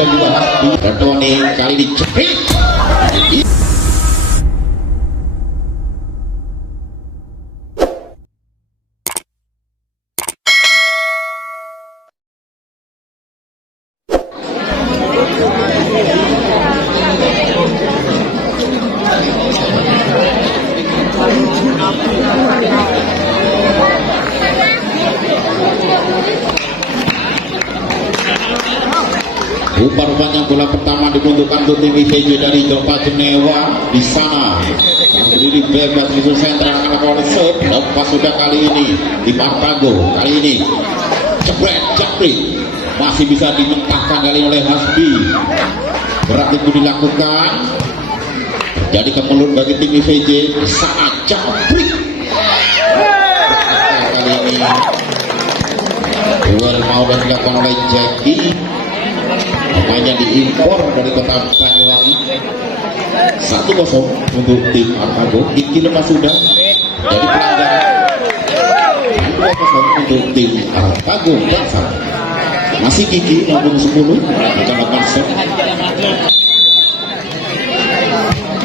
dan juga Hasbi. Dan Tony kali ini cepet. Rupa-rupanya bola pertama diperuntukkan untuk tim IPJ dari Joko Jenewa di sana. Berdiri bebas musuh sentral akan oleh serve. Lepas sudah kali ini di Marpago. Kali ini jebret Japri masih bisa dimentahkan kali oleh Hasbi. Berat itu dilakukan. Jadi kemelut bagi tim IPJ saat Japri. Kali ini duel mau dan dilakukan oleh Jackie. Pemainnya diimpor dari kota Banyuwangi. 1-0 untuk tim Arpago. Kiki lepas sudah jadi pelanggaran. 2-0 untuk tim Arpago. Masih Kiki nomor 10 akan melakukan set.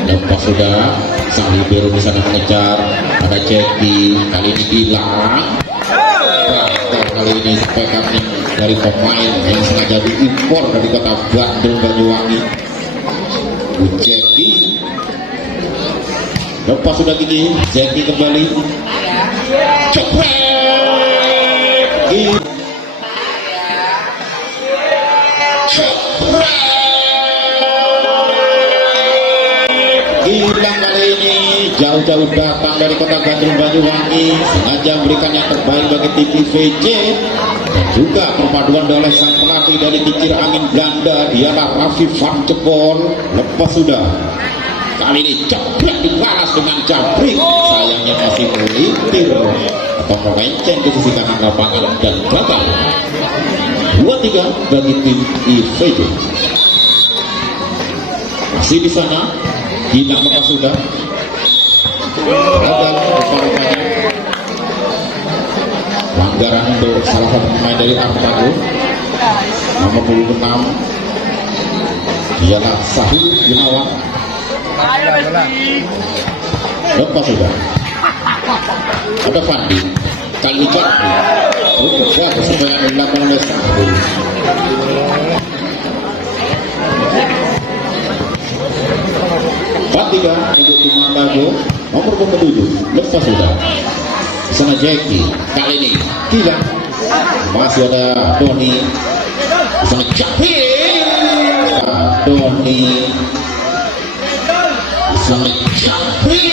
Lepas sudah sang libero di sana mengejar. Ada Jackie kali ini hilang. Kali ini spekatnya dari pemain yang sengaja diimpor dari kota Bandung Banyuwangi. Jackie lepas sudah gini, Jackie kembali cepet hilang kali ini. Jauh-jauh datang dari kota Bandung Banyuwangi, sengaja memberikan yang terbaik bagi tim IPJ. Dan juga perpaduan oleh sang pelatih dari kincir angin Belanda, dialah Raffi Van Jebol. Lepas sudah kali ini jebret dibalas dengan Japri. Sayangnya masih melintir atau melenceng ke sisi kanan lapangan dan gagal. 2-3 bagi tim IPJ. Masih di sana hilang lepas sudah gagal rupanya. Pelanggaran untuk salah satu pemain dari Arpago nomor 26 dialah Sahul Gunawan. Lepas sudah ada Fandi kali ini Japri sesuai yang dilakukan oleh Sahul. Tiga untuk tim Arpago nomor 27. Lepas sudah di sana Jackie kali ini tidak, masih ada Tony di sana Japri. Tony di sana Japri.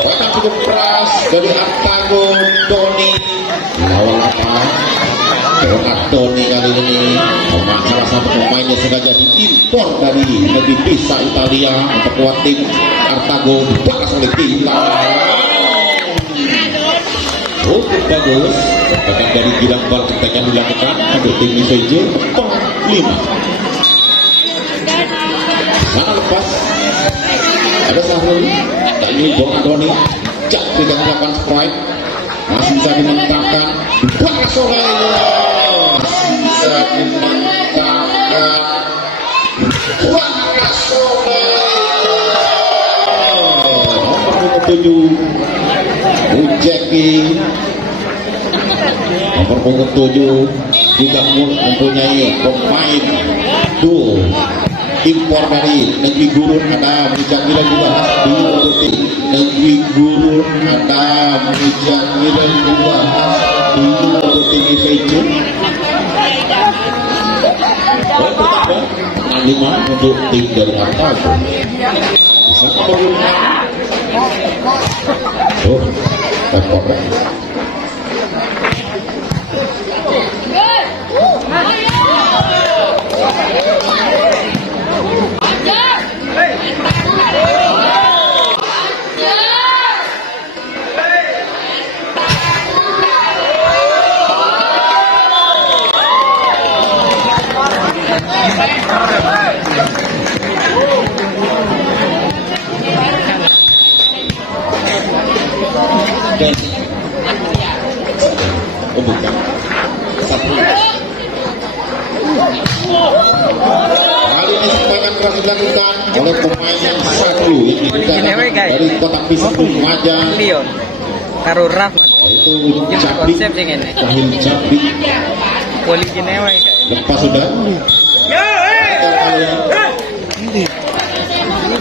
Wetan cukup keras dari Arpago. Tony lawan lapangan. Tony kali ini salah satu pemain yang sengaja diimpor dari lebih bisa Italia memperkuat tim Arpago. Dibalas oleh kita. Cukup bagus. Bahkan dari Gilang bal yang dilakukan untuk tim IPJ 5. Sana lepas ada Sahrul. Kali ini Bong Antoni Japri dan melakukan strike. Masih bisa dimentahkan. Dibalas oleh bisa dimentahkan. Dibalas oleh nomor 27 Jackie. Nomor 27 juga mempunyai pemain duo impor dari negeri gurun. Ada Mujamila juga di negeri gurun. Ada Mujamila juga di IPJ. Poin pertama 65 untuk tim dari Arpago. Sama berguna. Rekor. Oh bukan. Satu. Kali ini serangan keras dilakukan oleh pemain yang satu yang digunakan dari Kotak Pisang Lumajang, karo Rahman yaitu Cabik Cahil Cabik. Poli Ginewa Lepas sudah.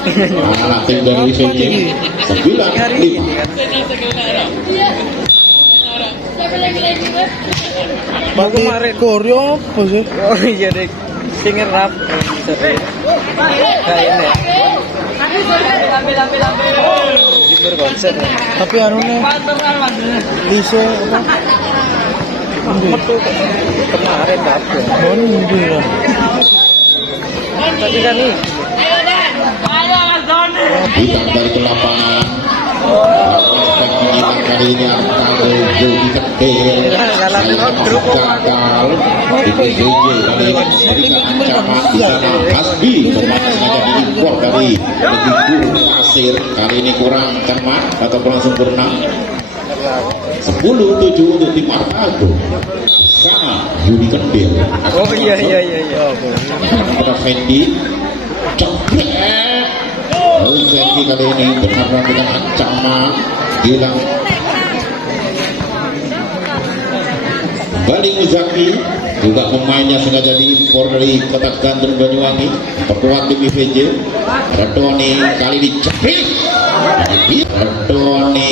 Anak tim dari VJ 9-5. kemarin Koryo apa sih? oh iya deh singer rap kayaknya Jember konser Tapi anunya Liso apa? metu kemarin dapet Bondi lah. tapi kan nih Hitam dari ke lapangan. Lapangan kali ini Artago Jody Ketil. Gagal di PJJ kali ini memberikan ancaman di sana. Hasbi pemain sengaja diimpor dari negeri Gurun Pasir. Kali ini kurang cermat atau kurang sempurna. 10-7 untuk tim Artago. Sana Jody Ketil. oh iya Kepada Fendi. Cekrek. Fendi kali ini benar melakukan ancaman. Hilang. Kembali Muzaki, juga pemainnya sengaja diimpor dari Kota Gandrung Banyuwangi, perkuat tim IVJ. Redoni kali ini Cekrek. Redoni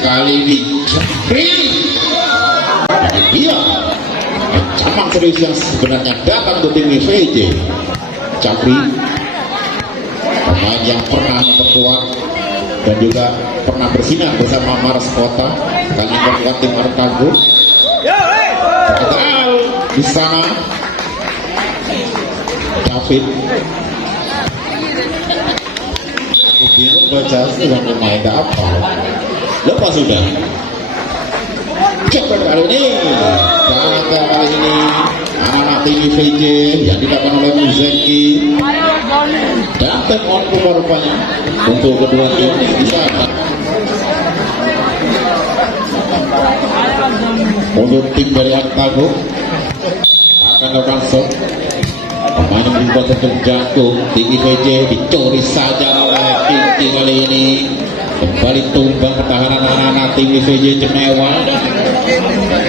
kali ini Cekrek. Ini dia ancaman serius yang sebenarnya datang untuk tim IVJ. Capri, pemain yang pernah memperkuat dan juga pernah bersinar bersama Mars Kota, kali ini memperkuat tim Artago. Gagal di sana. David bingung baca dengan pemain apa. Lepas sudah. Cepat kali ini. Gagal kali ini. Anak-anak tim IVJ yang dilakukan oleh Muzaki dan tap on rupanya untuk kedua tim di sana. Untuk tim dari Artago akan melakukan shot. Pemain yang berubah untuk jatuh tim IVJ dicuri saja oleh Pinky kali ini. Kembali tumbang pertahanan anak-anak tim IVJ Jenewa.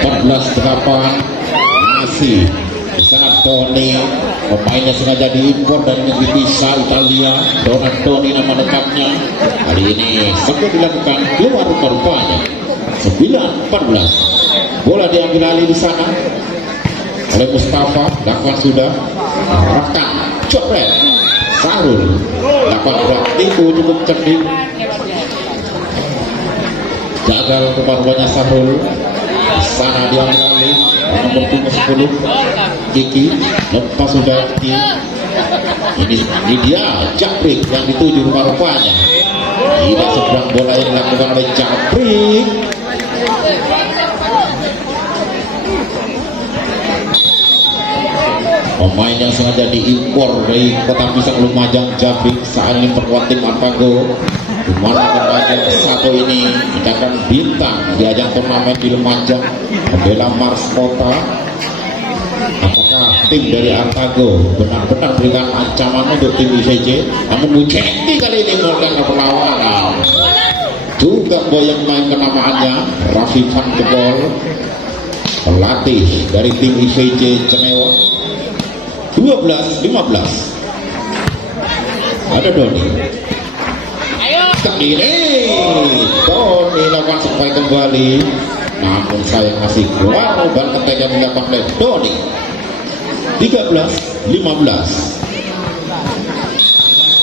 14-8 masih di sana. Tony pemainnya sengaja diimpor dari negeri Pisa Italia. Donatoni nama lengkapnya. Kali ini sempat dilakukan keluar rupanya 9-14. Bola diambil alih di sana oleh Mustafa. Lakukan sudah arahkan Copret Sarul. Lakukan berat itu cukup cerdik. Gagal rupanya Sarul. Di sana diambil alih nomor 10 Kiki. Lepas sudah ini dia Japrik yang dituju rupanya. Tidak seberang bola yang dilakukan oleh Japrik. Pemain yang sengaja diimpor dari Kota Pisang Lumajang Japrik saat ini memperkuat tim Artago. Dimana pemain satu ini mencatatkan bintang di ajang turnamen di Lumajang membela Mars Kota. Apakah tim dari Artago benar-benar berikan ancaman untuk tim IVJ? Namun Mujeki kali ini melakukan perlawanan. Juga boyang main kenamaannya Raffi Van Jebol, pelatih dari tim IVJ Jenewa. 12-15. Ada Doni. Ini Doni lakukan sampai kembali. Namun saya masih keluar dan ketika dilakukan oleh Doni. 13-15.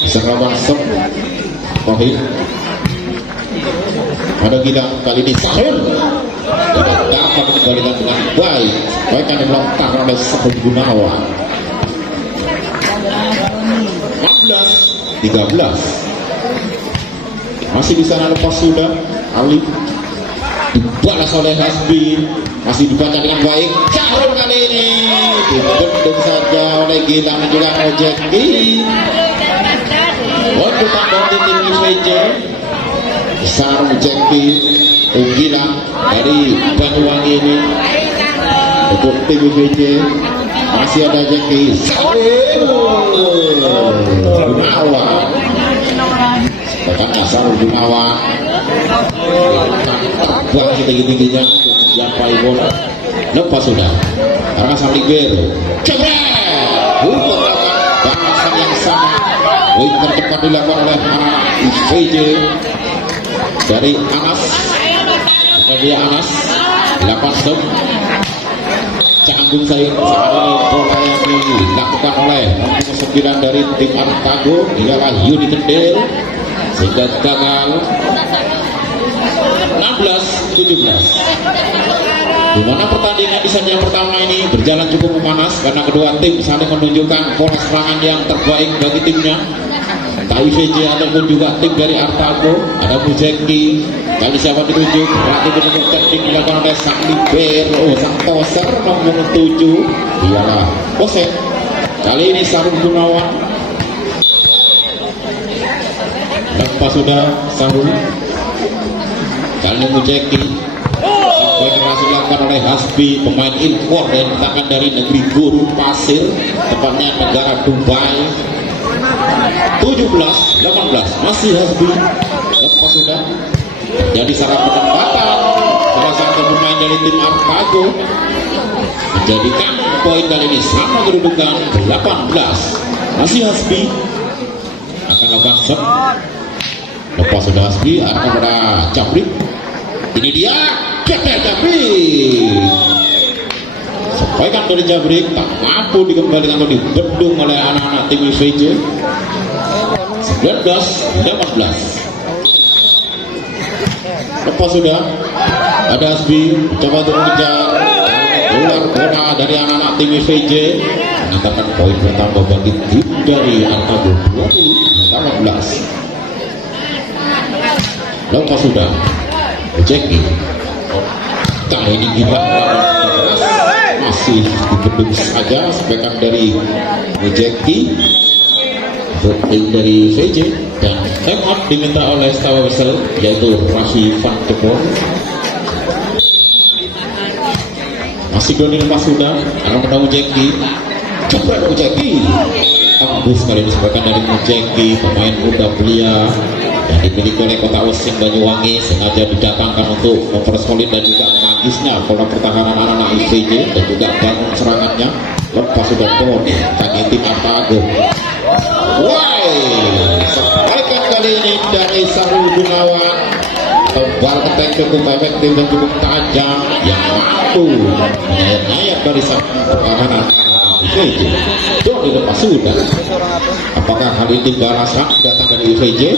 Serangan sep Tohid. Ada kita kali ini Sahul. Tidak dapat dikembalikan dengan baik. Baik yang dilontarkan oleh Sahul Gunawan. 16-13. Masih di sana lepas sudah Ali dibalas oleh Hasbi, masih dibaca dengan baik. Carul kali ini dibendung saja oleh Gilang dan juga Ojeki. Untuk tambah tim IVJ di sana Ojeki Gilang dari Banyuwangi ini untuk tim IVJ masih ada Jackie Gunawan, bahkan Sarul Gunawan terbang setinggi-tingginya untuk menjampai bola. Lepas sudah karena sang libero jebret untuk balasan yang sama. Poin tercepat dilakukan oleh anak IVJ dari Anas. Dia Anas 8 stop. Canggung Said saat ini bola yang dilakukan oleh nomor 9 dari tim Artago ialah Yudi Kendel sehingga gagal 16-17. Di mana pertandingan di set yang pertama ini berjalan cukup memanas karena kedua tim saling menunjukkan pola serangan yang terbaik bagi timnya. Entah IVJ ataupun juga tim dari Artago. Ada Mujeki, kali siapa ditunjuk berarti bentuk teknik dilakukan oleh sang libero, sang toser nomor 7 ialah Boset. Kali ini Sarul Gunawan. Lepas sudah Sarul, kali ini Mujeki. Sampai berhasil dilakukan oleh Hasbi, pemain impor dan tangan dari negeri Guru Pasir, tepatnya negara Dubai. 17-18 masih Hasbi. Lepas sudah jadi sarap penempatan salah satu pemain dari tim Artago, menjadikan poin kali ini sama kedudukan 18. Masih Hasbi akan lakukan shot. Lepas sudah Hasbi akan kepada Jabrik. Ini dia ketek Jabrik. Sampaikan dari Jabrik tak mampu dikembalikan atau dibendung oleh anak-anak tim IVJ. 19-18. Lepas sudah ada Hasbi coba untuk mengejar keluar bola dari anak-anak tim IVJ, menangkapkan poin pertama bagi tim dari Artago 20-18. Lepas sudah Jackie kali ini gila masih dibendung saja sepekan dari Jackie dari VJ, dan time out diminta oleh Stawa Wessel yaitu Raffi Van de Boer. Masih Doni lepas sudah akan ketemu Jackie, jebret Jackie tembus kali ini sebagian dari Jackie, pemain muda belia yang dimiliki oleh Kota Osing Banyuwangi, sengaja didatangkan untuk mempersolid dan juga menangisnya pola pertahanan anak-anak IVJ dan juga bangun serangannya. Lepas sudah Doni kaki tim Artago. Why? Sampaikan kali ini dari Sarul Gunawan, tebal ketek cukup efektif dan cukup tajam yang mampu menyayat barisan pertahanan IVJ. Doni lepas sudah. Apakah hal ini balasan datang dari IVJ?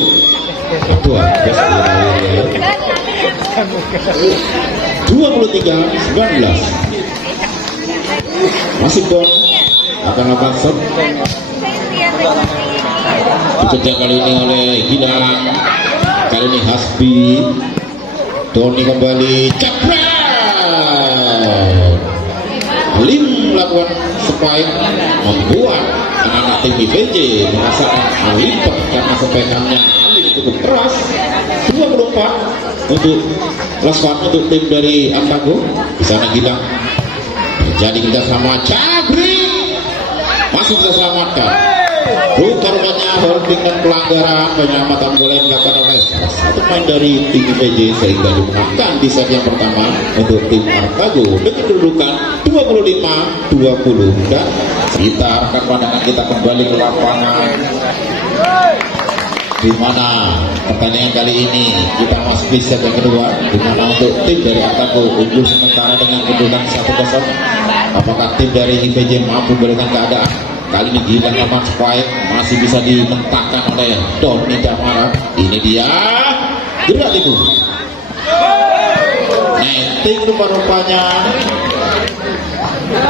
Aduh, 23-19. Masih Don akan lakukan shot. Dikejar kali ini oleh Gilang, kali ini Hasbi. Doni kembali jebret. Lim melakukan spike membuat anak-anak tim IVJ merasakan alipat karena sepekannya cukup keras. 24 untuk lawan untuk tim dari Artago. Di sana Gilang jadi kerjasama Jabrik masih bisa selamatkan. Bukan rupanya holding dan pelanggaran penyelamatan bola yang dilakukan oleh salah satu pemain dari tim IVJ sehingga dimenangkan di set yang pertama untuk tim Artago dengan kedudukan 25-20. Dan kita arahkan pandangan kita kembali ke lapangan, di mana pertandingan kali ini kita masuk di set yang kedua, di mana untuk tim dari Artago unggul sementara dengan kedudukan 1-0. Apakah tim dari IVJ mampu memberikan keadaan? Kali ini Gilang lawan spike masih bisa dimentakkan oleh Doni Damara. Ini dia gerak itu netting rupa-rupanya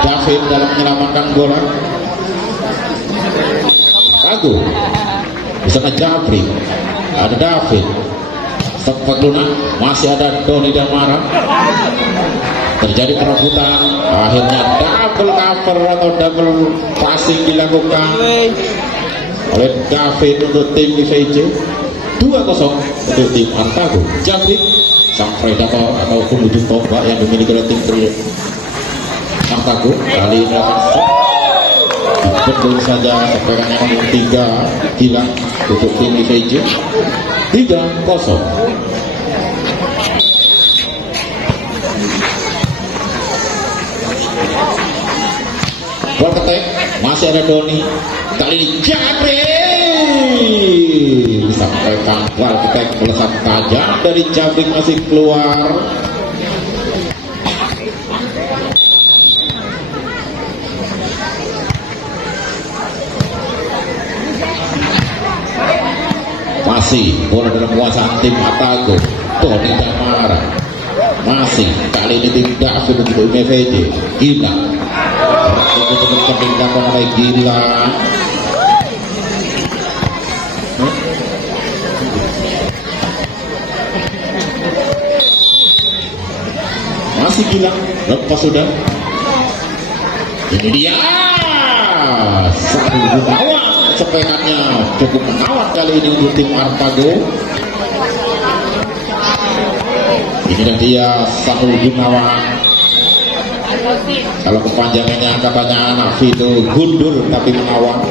David dalam menyelamatkan bola. Artago bisa ngejabrik, ada David sempat lunak, masih ada Doni Damara. Terjadi perebutan, akhirnya double cover atau double passing dilakukan oleh David untuk tim IVJ. 2-0 untuk tim Artago. Jabrik sang predator ataupun ujung tombak yang dimiliki oleh tim Artago kali ini akan betul saja sepakan yang nomor 3 hilang untuk tim IVJ 3-0. Bola ketek, masih ada Doni. Kali ini Jabri disampaikan bola ketek melesat tajam dari Jabri masih keluar. Masih bola dalam kuasaan tim Atago. Doni Damara masih kali ini tidak sudah untuk MVJ. Gila itu terkembangkan oleh Gila. Masih Gila, lepas sudah. Ini dia Sahrul Gunawan, sepengannya cukup menawan kali ini untuk tim Artago. Ini dia Sahrul Gunawan. Kalau kepanjangannya katanya anak Vito Gundur tapi menawan.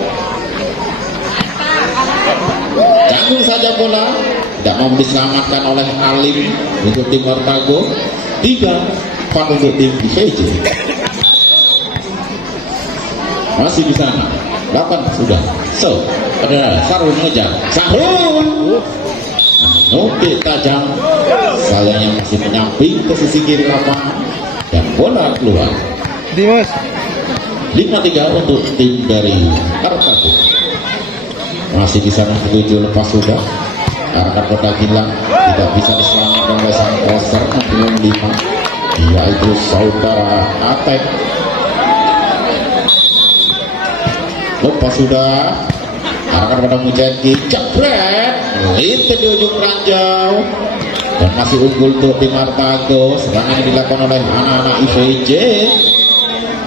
Jangkung saja bola, tidak mau diselamatkan oleh Alim untuk tim Artago. 3-4 untuk tim IVJ. Masih di sana. 8 sudah. So, ada Sahrul mengejar. Sahrul. Nukil tajam. Sayangnya masih menyamping ke sisi kiri lapangan dan bola keluar. Dimas 5-3 untuk tim dari Artago. Masih di sana 7 lepas sudah. Arahkan kotak hilang, tidak bisa diselamatkan oleh sang crosser nomor 5 yaitu saudara Atek. Lepas sudah, arahkan pada Mujahid, jebret, melintip di ujung ranjau dan masih unggul untuk tim Artago. Serangan yang dilakukan oleh anak-anak IVJ.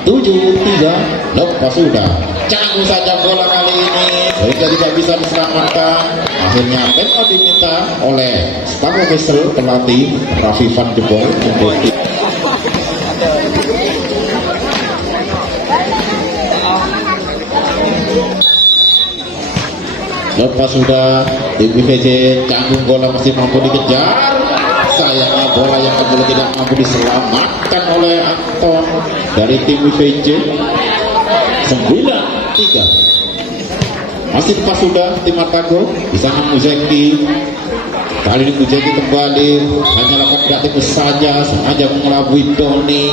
7-3, lepas sudah. Canggung saja bola kali ini sehingga tidak bisa diselamatkan. Akhirnya penalti diminta oleh staf official pelatih Raffi Van de Boer untuk tim. Lepas sudah tim IVJ Canggung, bola masih mampu dikejar. Sayangnya bola yang kembali tidak mampu diselamatkan oleh Anton dari tim IVJ. 9-3. Masih lepas sudah tim Artago. Di sana Muzeki. Kali ini Muzeki kembali hanya lakukan kreatif saja, sengaja mengelabui Doni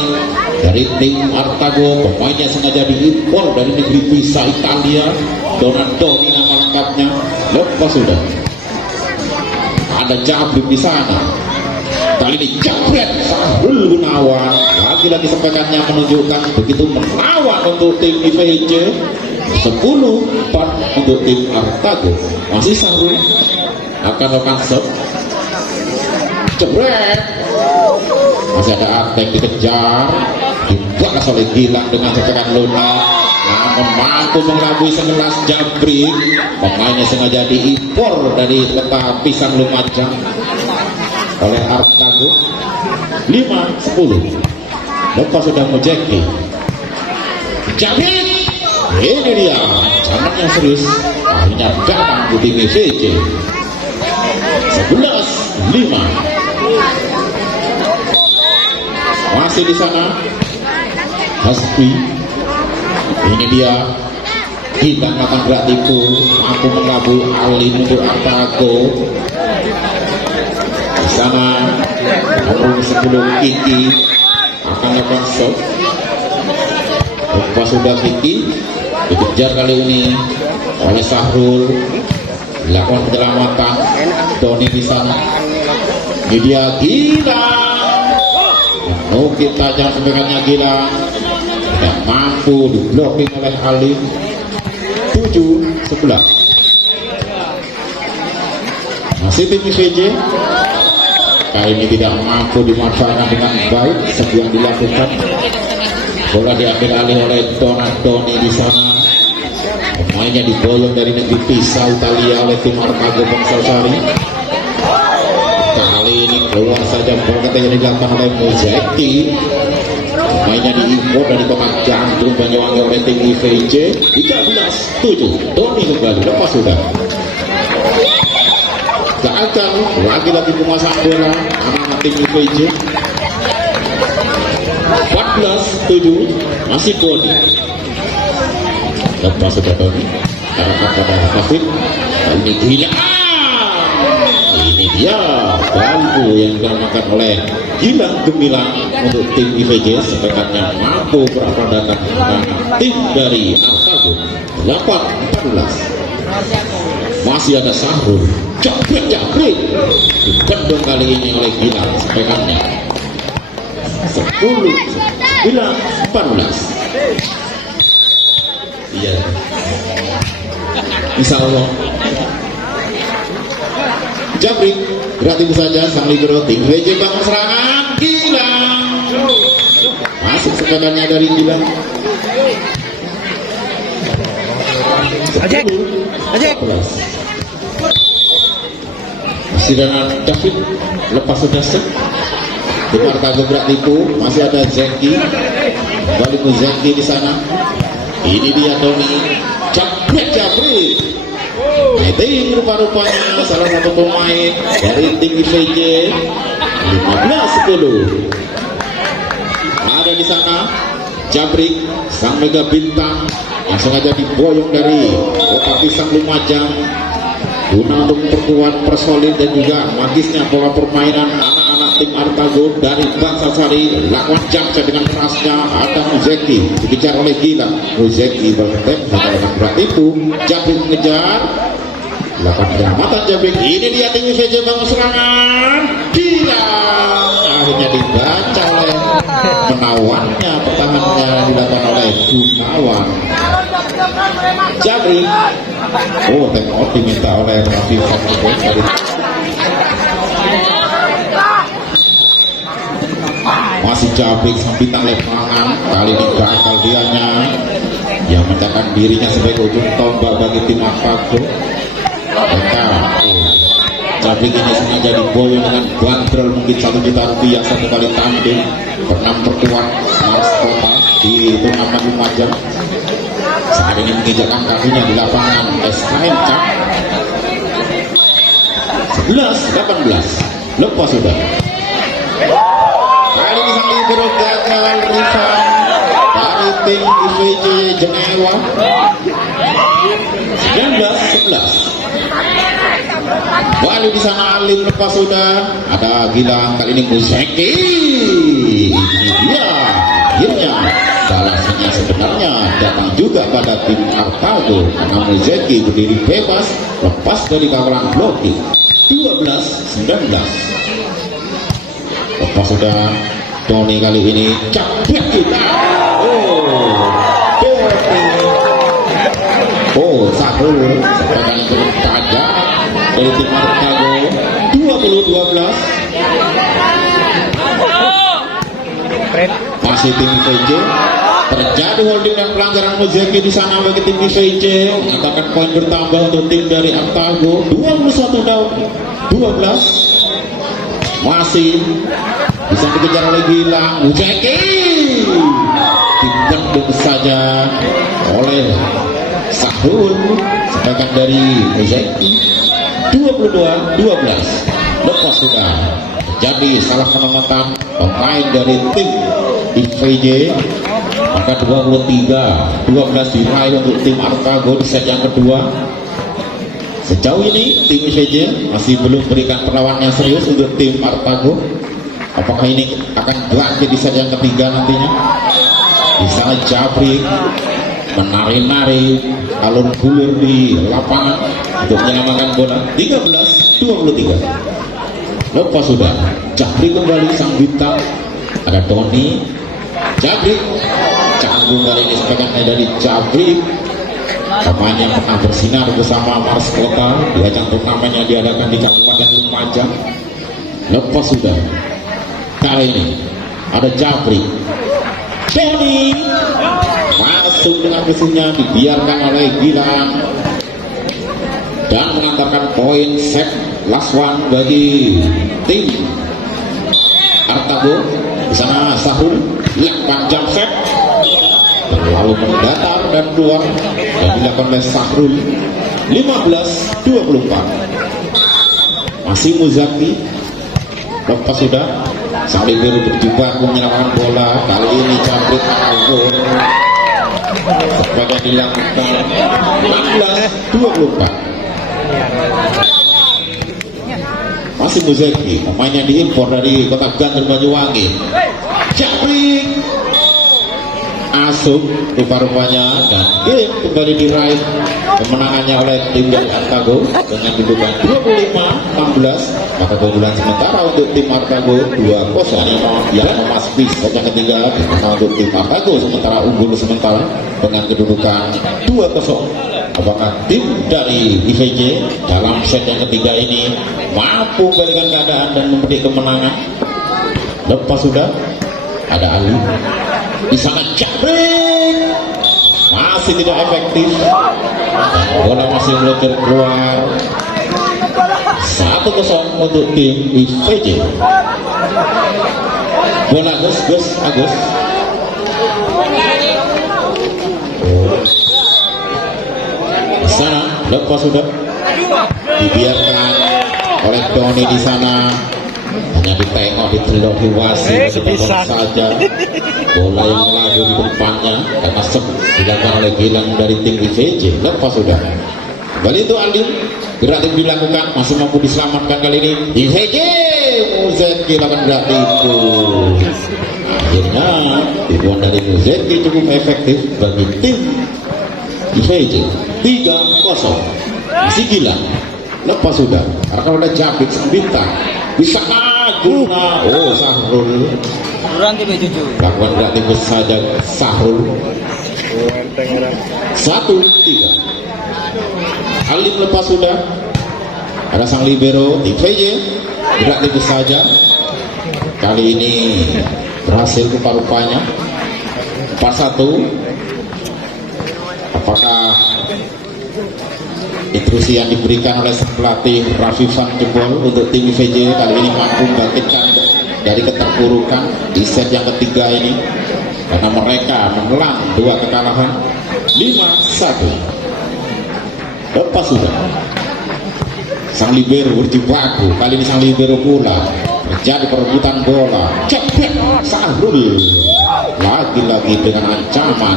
dari tim Artago. Pemainnya sengaja diimpor dari negeri Pisa Italia. Donadoni nama lengkapnya. Lepas sudah. Ada Jabri di sana. Kali ini jabret Sahrul Gunawan. Lagi-lagi sepekannya menunjukkan begitu menawan untuk tim IVJ. 10-4 untuk tim Artago. Masih Sahrul akan melakukan shot. Jebret. Masih ada Atek dikejar. Dibalas oleh Gilang dengan sepekan Luna. Namun mampu mengelabui sekelas Jabri. Pemainnya sengaja diimpor dari kota Pisang Lumajang oleh Artago. 5-10. Lepas sudah Mujeki. Jabri. Ini dia zaman yang serius. Akhirnya datang di tim IVJ. 11-5. Masih di sana Hasbi. Ini dia kita akan gerak tipu, mampu mengelabui Alim untuk Artago. Di sana nomor 10 Kiki akan melakukan shot. Lepas sudah Kiki dikejar kali ini oleh Sahrul, dilakukan penyelamatan. Doni di sana. Ini dia Gilang. Nukit tajam sebenarnya Gilang. Tidak mampu diblocking oleh Alim. 7-11. Masih tim IVJ. Kali ini tidak mampu dimanfaatkan dengan baik sebuah yang dilakukan. Bola diambil alih oleh Donadoni di sana. Pemainnya diboyong dari negeri Pisa Italia oleh tim Artago Bangsal-Sari. Kali ini keluar saja bola yang dilakukan oleh Muzeki. mainnya diimpor dari kota Gandrung Banyuwangi oleh tim IVJ. 13-7 Tony kembali lepas sudah gagal lagi-lagi penguasaan bola anak-anak tim IVJ. 14-7 masih Tony lepas sudah Tony arahkan pada Hafid. Ini gila, ini dia bambu yang dimakan oleh Gilang Gemilang untuk tim IVJ. Sepekannya mampu berapadakan dengan tim dari Artago. 8-14 masih ada Sahrul jabrik dibendung kali ini oleh Gilang. Sepekannya 10-9-14. Iya, insya Allah Jabrik gratis saja sang libero tim VJ bangun serangan. Gilang masuk sepekannya dari Gilang. Ajek. 14 masih dengan David lepas sudah set di Artago gerak tipu. Masih ada Zeki, balik ke Zeki di sana. Ini dia Tony jabrik Meeting rupa-rupanya salah satu pemain dari tim IVJ. 15-10 ada di sana Jabrik sang mega bintang yang sengaja diboyong dari Kota Pisang Lumajang guna untuk memperkuat persolid dan juga magisnya pola permainan anak-anak tim Artago dari Bangsasari. Lakukan jangka dengan kerasnya ada Muzeki dikejar oleh Gilang. Muzeki bertep menggunakan berat itu. Jabrik mengejar, lakukan penyelamatan Jabrik. Ini dia tim IVJ bangun serangan. Gilang akhirnya dibaca oleh menawannya, pertahanannya dilakukan oleh Gunawan. Jabrik, oh tengok diminta oleh Raffi Fakir dari masih Jabrik sang bintang lepangan. Kali ini gagal dianya yang mencatatkan dirinya sebagai ujung tombak bagi tim Artago. Mereka Jabrik ini sengaja diboyong dengan bandrol mungkin 1 juta rupiah satu kali tanding. Pernah perkuat Mars Kota di turnamen Lumajang. Saat ini menginjakkan kakinya di lapangan SKM Cup. 11-18 lepas sudah. Kali ini sang libero gagal Rifan dari tim IVJ Jenewa. 19-11 balik di sana Alim lepas sudah. Ada Gilang, kali ini Muzeki. Ini dia akhirnya balasnya sebenarnya datang juga pada tim Artago karena Muzeki berdiri bebas lepas dari kawalan blocking. 12-19 lepas sudah. Tony kali ini capek kita. Sahrul sepekan turun tajam dari tim Artago. 20-12 masih tim IVJ. Terjadi holding dan pelanggaran Muzeki di sana bagi tim IVJ, mengatakan poin bertambah untuk tim dari Artago. 21-12 masih bisa dikejar oleh Gilang. Muzeki dibendung saja oleh Sahrul sepakan dari Muzeki. 22-12 lepas sudah. Jadi salah penempatan pemain dari tim IVJ, maka 23-12 diraih untuk tim Artago di set yang kedua. Sejauh ini tim IVJ masih belum berikan perlawanan yang serius untuk tim Artago. Apakah ini akan berlanjut di set yang ketiga nantinya? Di sana Jabrik menari-nari alur bulir di lapangan untuk menyelamatkan bola. 13-23 lepas sudah. Jabrik kembali sang bintang. Ada Tony. Jabrik canggung kali ini sepekannya dari Jabrik, pemain yang pernah bersinar bersama Mars Kota di ajang turnamen yang diadakan di Kabupaten Lumajang. Lepas sudah. Kali ini ada Jabrik. Tony masuk dengan mesinnya, dibiarkan oleh Gilang dan mengantarkan poin set last one bagi tim Artago. Di sana Sahrul lakukan jump set, lalu mendatar dan keluar, dan dilakukan oleh Sahrul. 15-24. Masih Muzaki, lepas sudah. Sang libero berjibaku menyelamatkan bola. Kali ini Jabrik kabur. Sebagai dilakukan 16-24. Masih Muzaki, pemain yang diimpor dari kota Gandul Banyuwangi. Jabrik masuk rupa-rupanya, dan game kembali diraih kemenangannya oleh tim dari Artago dengan kedudukan 25-16. Maka keunggulan sementara untuk tim Artago 2-0 yang memasuki set yang ketiga untuk tim Artago sementara unggul sementara dengan kedudukan 2-0. Apakah tim dari IVJ dalam set yang ketiga ini mampu membalikan keadaan dan memetik kemenangan? Lepas sudah ada Ali di sana, Jabrik masih tidak efektif, bola masih meloncat keluar. 1-0 untuk tim IVJ. Bola Agus. Di sana lepas sudah dibiarkan oleh Doni di sana. Hanya ditengok, ditelok, diwasi saja. Bola yang melaju di depannya karena dilakukan oleh Gilang dari tim IVJ. Lepas sudah kembali itu Aldi, gerak tim dilakukan, masih mampu diselamatkan kali ini IVJ. Muzaki lakukan gerak tipu. Akhirnya tipuan dari Muzaki cukup efektif bagi tim IVJ. 3-0. Masih Gilang. Lepas sudah karena ada Jabrik bintang bisa guna. Sahrul Kurang tipe jujur. lakukan gerak tipis saja Sahrul. 1-3. Alim lepas sudah ada sang libero tim VJ, gerak tipis saja. Kali ini berhasil rupa-rupanya 4-1. Apakah intrusi yang diberikan oleh sang pelatih Rafifan Jebol untuk tim IVJ kali ini mampu membangkitkan dari keterpurukan di set yang ketiga ini, karena mereka menelan 2 kekalahan 5-1. Lepas sudah sang libero berjibaku, kali ini sang libero pula menjadi perebutan bola. Jebret Sahrul lagi-lagi dengan ancaman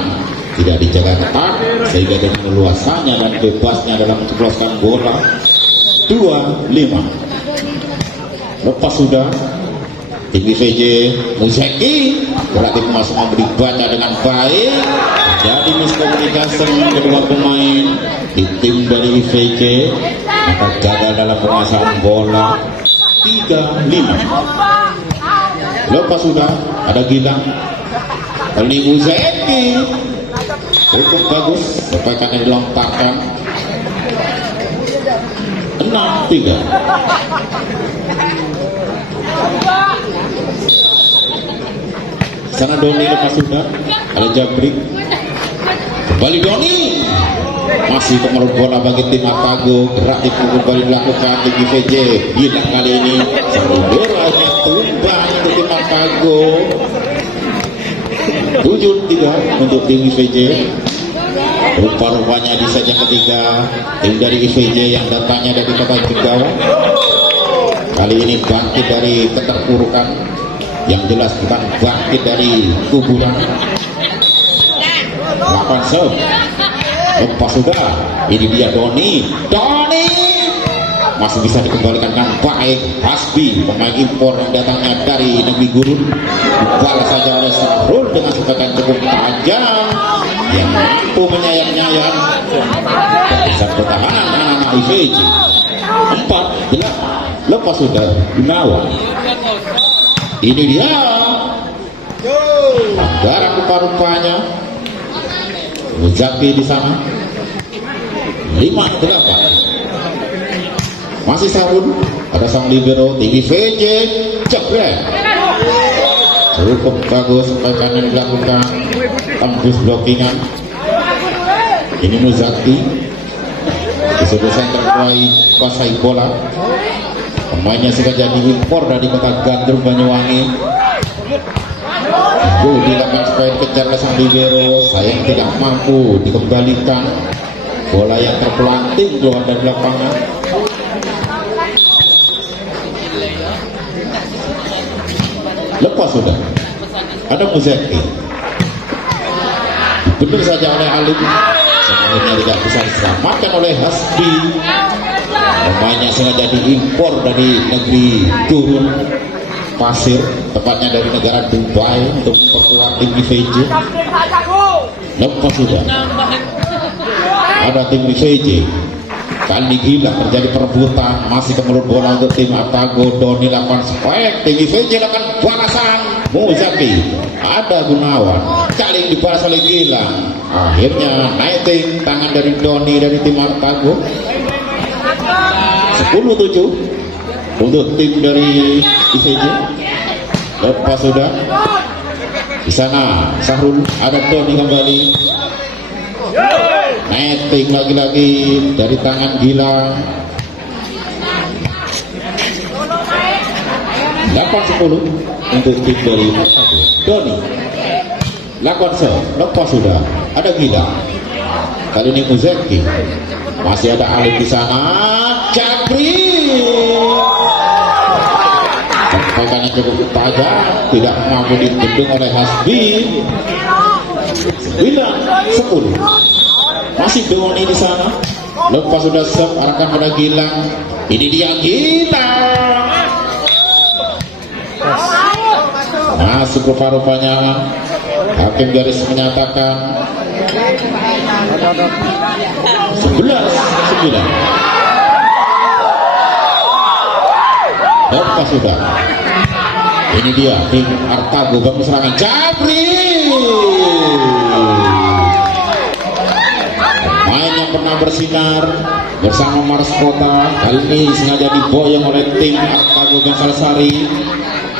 tidak dijaga ketat sehingga dengan keluasannya dan bebasnya dalam menceploskan bola. 2-5. Lepas sudah tim IVJ Muzaki berarti masuk memberi baca dengan baik. Jadi miskomunikasi kedua pemain di tim dari IVJ, maka gagal dalam penguasaan bola. 3-5. Lepas sudah ada Gilang, kali Muzaki cukup bagus, sampaikan yang dilontarkan. 6-3. Sana Doni lepas sudah ada Jabrik, kembali Doni masih pengaruh bola bagi tim Artago. Gerak itu kembali dilakukan tim IVJ. Gila kali ini bola tumbang untuk tim Artago. 7-3 untuk tim IVJ. Rupa-rupanya di set yang ketiga tim dari IVJ yang datangnya dari kota Jigawa kali ini bangkit dari keterpurukan, yang jelas bukan bangkit dari kuburan. 8-7. Lepas sudah ini dia Doni masih bisa dikembalikan dengan baik. Hasbi pemain impor yang datangnya dari negeri gurun dibalas saja oleh Sahrul dengan sepakan cukup tajam yang mampu menyayat-nyayat bisa pertahanan anak-anak IVJ. 4-8. Lepas sudah Gunawan, ini dia darah rupa-rupanya Muzaki di sana. 5-8. Masih Sahrul, ada sang libero tim IVJ. Jebret cukup bagus, sampaikan yang dilakukan tembus blockingan. Ini Muzaki disebut center kuasai bola. Pemainnya sudah jadi impor dari kota Gandul Banyuwangi. dilakukan supaya dikejar oleh sang libero, sayang tidak mampu dikembalikan. Bola yang terpelanting keluar dari lapangan. Lepas sudah. Ada Muzaki. Benar saja oleh Alim. Sebenarnya tidak bisa diselamatkan oleh Hasbi. Pemainnya sengaja diimpor dari negeri turun pasir, tepatnya dari negara Dubai untuk memperkuat tim IVJ. Lepas sudah. Ada tim IVJ. Kali gila terjadi perebutan, masih kemulut bola untuk tim Artago. Doni lakukan spek, tim IVJ lakukan balasan. Muzaki, ada Gunawan, kali ini dibalas oleh Gilang. Akhirnya naik tangan dari Doni dari tim Artago. 10-7 untuk tim dari IVJ. Lepas sudah. Di sana Sahrul, ada Doni kembali. Netting lagi-lagi dari tangan Gilang. 8-10 untuk tim dari Doni. Lakukan lepas sudah. Ada Gilang. Kali ini Muzaki. Masih ada Alif di sana. Jabri. Tembakannya cukup tajam, tidak mampu dibendung oleh Hasbi. 9-10. Masih Doni di sana. Lepas sudah serve, arahkan pada Gilang. Ini dia Gilang. Masuk rupa-rupanya. Hakim garis menyatakan 11-9. Lepas sudah. Ini dia tim Artago bangun serangan. Jabri. Main yang pernah bersinar bersama Mars Kota, kali ini sengaja diboyong oleh tim Artago Gangsal-Sari.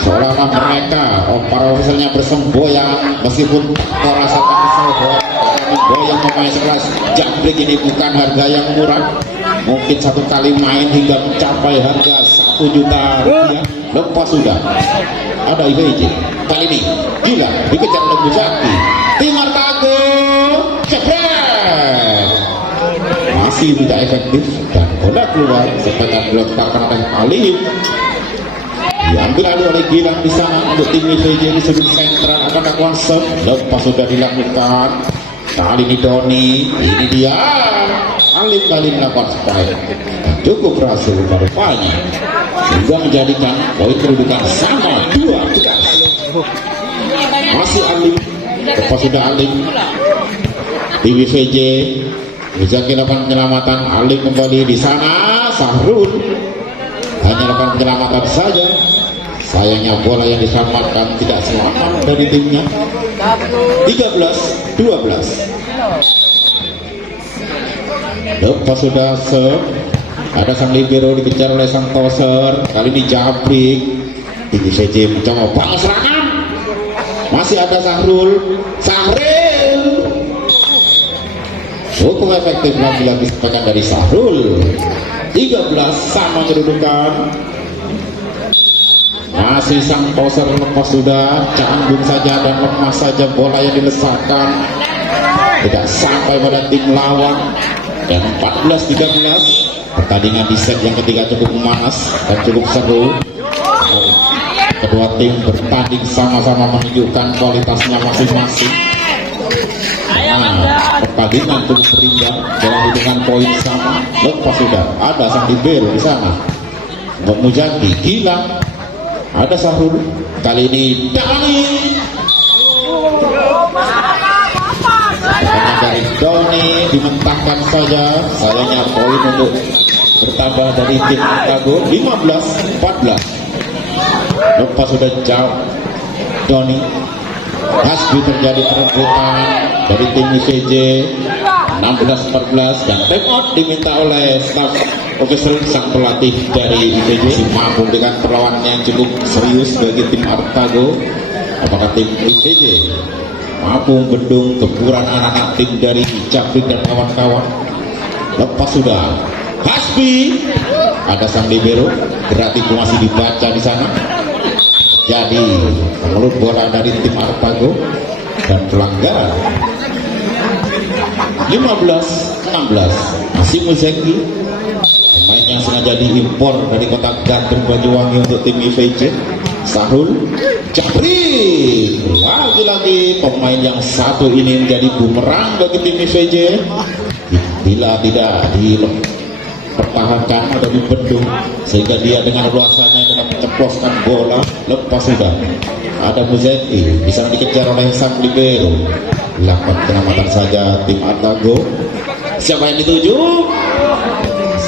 Seolah-olah mereka, para ofisialnya bersemboyan, meskipun merasakan kesohor. Boyong pemain sekelas Jabrik ini bukan harga yang murah. Mungkin satu kali main hingga mencapai harga 1 juta rupiah. Lepas sudah. Ada IVJ. Kali ini gila dikejar oleh Muzaki. Tim Artago jebret. Masih tidak efektif dan bola keluar setelah diletakkan oleh Alim. Diambil alih oleh Gilang di sana untuk tim IVJ di sudut sentral akan lakukan serve. Lepas sudah dilakukan. Kali ini Doni, ini dia Alim kali melakukan spike. Cukup berhasil rupanya sehingga menjadikan poin kedudukan sama 2-2. Masih Alim, lepas sudah Alim tim IVJ. Muzaki lakukan penyelamatan. Alim kembali di sana. Sahrul hanya lakukan penyelamatan saja. Sayangnya bola yang diselamatkan tidak selamat dari timnya. 13-12. Lepas sudah serve. Ada sang libero dikejar oleh sang toser. Kali ini Jabrik. Tim IVJ mencoba bangun serangan. Masih ada Sahrul. Sahrul cukup efektif lagi-lagi sepakan dari Sahrul. 13 sama kedudukan. Masih sang toser lepas sudah. Canggung saja dan lemas saja bola yang dilesakkan. Tidak sampai pada tim lawan. Dan 14-13. Pertandingan di set yang ketiga cukup memanas dan cukup seru. Kedua tim bertanding sama-sama menunjukkan kualitasnya masing-masing. Pertandingan cukup berimbang dalam hitungan poin sama. Lepas sudah ada sang libero di sana. Muzaki, Gilang, ada Sahrul. Kali ini Doni. Karena dari Doni dimentahkan saja. Sayangnya poin untuk bertambah dari tim Artago 15-14. Lepas sudah jauh Doni. Hasbi terjadi perebutan dari tim IVJ 16-14 dan time out diminta oleh staf official sang pelatih dari IVJ. Mampu dengan perlawanan yang cukup serius bagi tim Artago. Apakah tim IVJ mampu membendung gempuran anak-anak tim dari Jabrik dan kawan-kawan? Lepas sudah Hasbi, ada sang libero, berarti masih dibaca di sana. jadi memeluk bola dari tim Artago dan pelanggaran. 15-16 masih Muzeki, pemain yang sengaja diimpor dari kota Gading Banyuwangi untuk tim IVJ. Sahrul Jabri, lagi-lagi pemain yang satu ini menjadi bumerang bagi tim IVJ bila tidak dipertahankan atau dibendung, sehingga dia dengan luasannya dengan menceploskan bola lepas sudah. Ada Muzeki bisa dikejar oleh sang libero, lakukan penyelamatan saja tim Artago. Siapa yang dituju?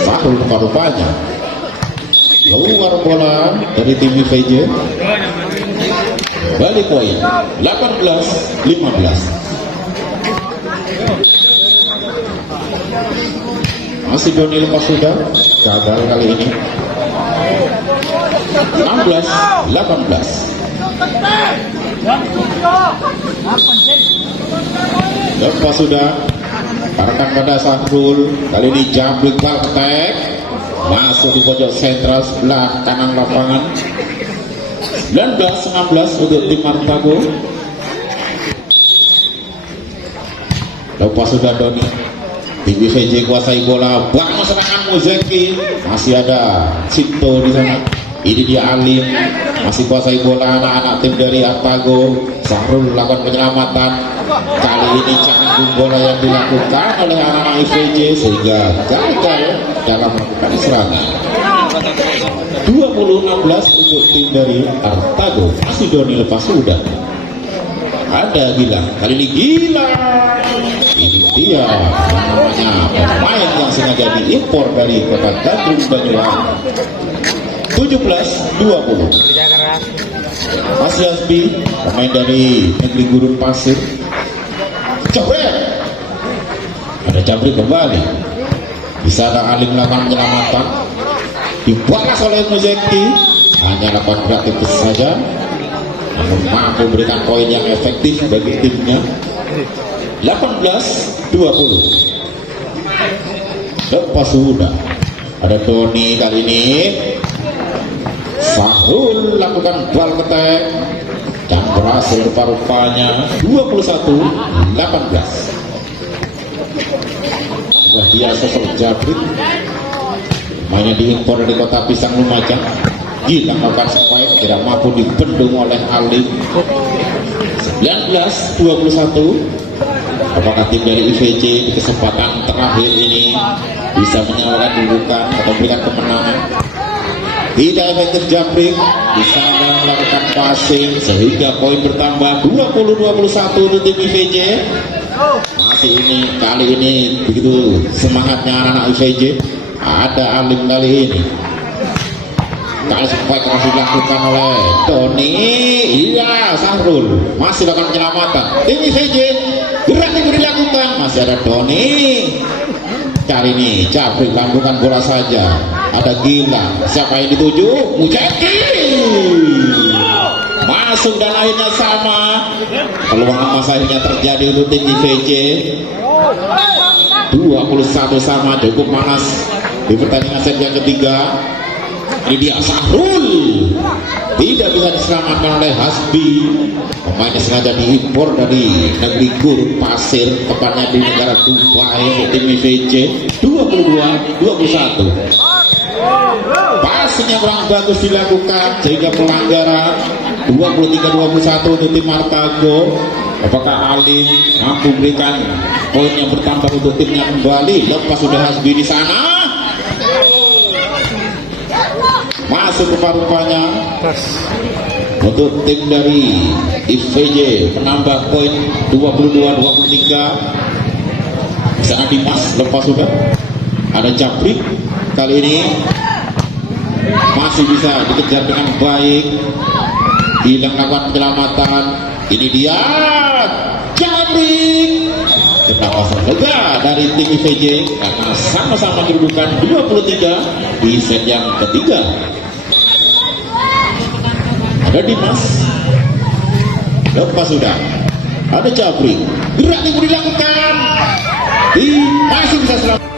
Sahrul rupanya keluar bola dari tim IVJ. Balik poin 18-15. Masih Doni lepas sudah, gagal kali ini. 16-18. Lepas sudah, arahkan pada Sahrul. Kali ini jamblik praktek, masuk di pojok sentral sebelah kanan lapangan. 19-16 untuk tim Artago. Lepas sudah Doni, tim IVJ kuasai bola, bangun serangan Muzeki, masih ada Cipto di sana. Ini dia Alim, masih kuasai bola anak-anak tim dari Artago. Sahrul lakukan penyelamatan. Kali ini canggung bola yang dilakukan oleh anak-anak IVJ sehingga gagal dalam melakukan serangan. 20-16 untuk tim dari Artago. Masih Doni lepas sudah. Ada Gilang, kali ini Gilang. Ini dia yang namanya pemain yang sengaja diimpor dari kota Gading Banyuwangi. 17-20. Masih Hasbi, pemain dari negeri Gurun Pasir. Jabrik, ada Jabrik kembali. Bisa ada Alim melakukan penyelamatan, dibalas oleh Muzeki, hanya lakukan kreatif saja, namun mampu memberikan poin yang efektif bagi timnya. 18-20. Lepas sudah, ada Doni kali ini. Sahrul lakukan bal ketek dan berhasil rupa-rupanya. 21-18. Wah, dia sosok Jabrik, mainnya diimpor dari kota Pisang Lumajang. Gilang melakukan spike, tidak mampu dibendung oleh Alim. 19-21. Apakah tim dari IVJ di kesempatan terakhir ini bisa menyalakan dudukan atau memberikan kemenangan? Tidak efektif Jabrik, bisa melakukan passing sehingga poin bertambah 20-21 untuk tim IVJ. Masih ini, kali ini begitu semangatnya anak-anak IVJ. Ada Alim kali ini. Kali spike masih dilakukan oleh Doni. Iya, Sahrul masih lakukan penyelamatan. Tim IVJ gerak yang dilakukan, masih ada Doni. Kali ini Jabrik lakukan bola saja. Ada Gilang, siapa yang dituju? Muzeki masuk dan akhirnya sama. Peluang emas akhirnya terjadi untuk tim IVJ. 21 sama, cukup panas di pertandingan set yang ketiga. Ini dia Sahrul, tidak bisa diselamatkan oleh Hasbi. Pemainnya sengaja diimpor dari negeri Gurun Pasir, tepatnya di negara Dubai. Tim IVJ 22-21. Passing yang kurang bagus dilakukan sehingga pelanggaran. 23-21 untuk tim Artago. Apakah Alim mampu berikan poin yang bertambah untuk timnya kembali? Lepas sudah Hasbi di sana, masuk rupa-rupanya untuk tim dari IVJ menambah poin 22-23. Sana Dimas lepas sudah. Ada Jabrik kali ini masih bisa dikejar dengan baik. Gilang lakukan penyelamatan. Ini dia Jabrik. Pendapasan lega dari tim IVJ karena sama-sama kedudukan 23 di set yang ketiga. Ada Dimas, lepas sudah. Ada Jabrik, gerak yang dilakukan, masih bisa selamat.